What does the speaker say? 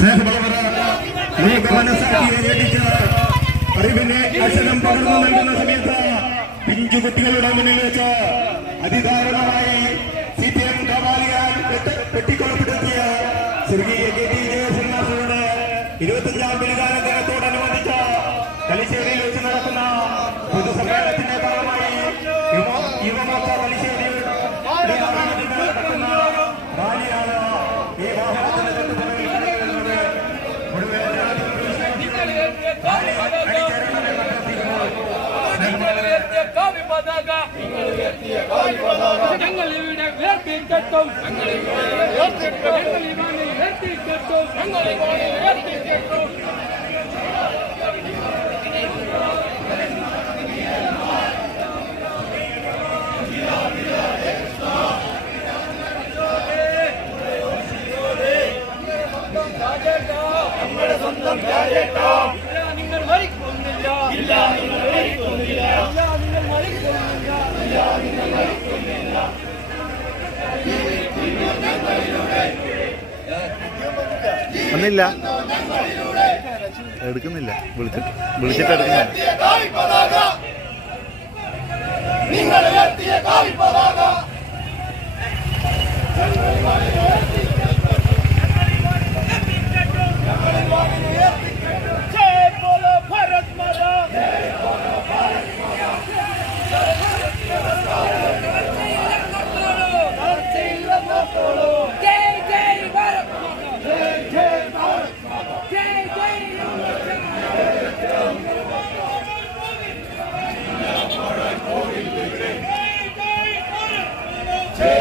സ്നേഹമുള്ളവർ ലോകമനസാക്ഷിയെ നേടിച്ച അറിവിനെ അക്ഷരം പകർന്നു നൽകുന്ന സമയത്ത് പിഞ്ചു കുട്ടികളുടെ മുന്നിൽ വെച്ച് അതിദാരുണമായി സി പി എം കവാലിയാൽ വെട്ടിക്കൊലപ്പെടുത്തിയ സ്വർഗീയ കെ ടി ജയശ്രീനിവാസനോട് ഇരുപത്തഞ്ചാം ബലിദാന ദിനത്തോടനുബന്ധിച്ച് തലശ്ശേരിയിൽ വെച്ച് ഞങ്ങൾ ഇവിടെ ഉയർത്തിക്കെട്ടും ഞങ്ങൾ ഇവിടെ ഉയർത്തിക്കെട്ടും ഞങ്ങൾ ഇവിടെ ഉയർത്തിക്കെട്ടും ഇല്ല നിങ്ങൾ മരിക്കുന്നില്ല. ഇല്ല നിങ്ങൾ മരിക്കുന്നില്ല. ഒന്നില്ല എടുക്കുന്നില്ല. വിളിച്ചിട്ട് വിളിച്ചിട്ട് എടുക്കുന്നില്ല.